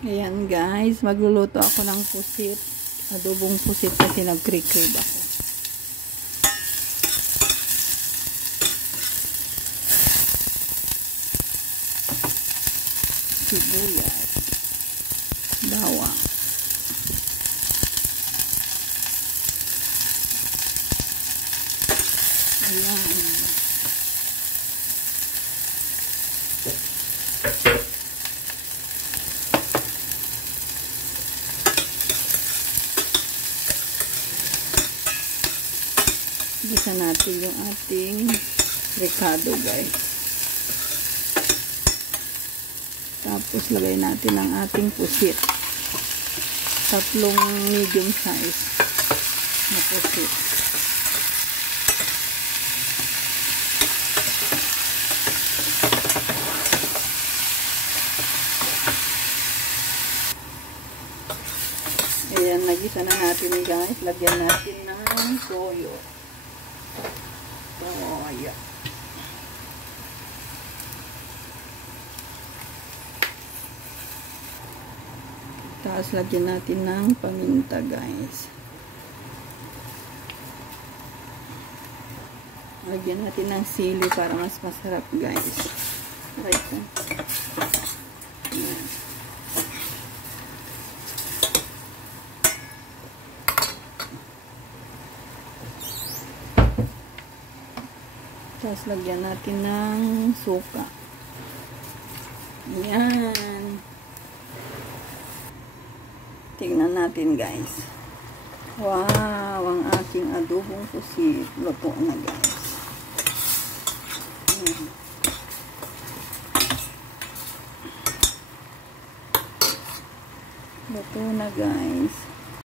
Ayan guys, magluluto ako ng pusit. Adobong pusit kasi nag-crave ako. Sibuyas. Bawang. Ayan. Gisa natin yung ating ricado guys. Tapos lagay natin ang ating pusit. 3 medium size na pusit. Ayan, nagisa na natin guys. Lagyan natin ng toyo. Ayan. Tapos lagyan natin ng paminta guys. Lagyan natin ng sili para mas masarap guys. Right. Ayan. Tapos lagyan natin ng suka. Ayan. Tingnan natin guys. Wow! Ang ating adobong pusit. Luto na guys. Ayan. Luto na guys.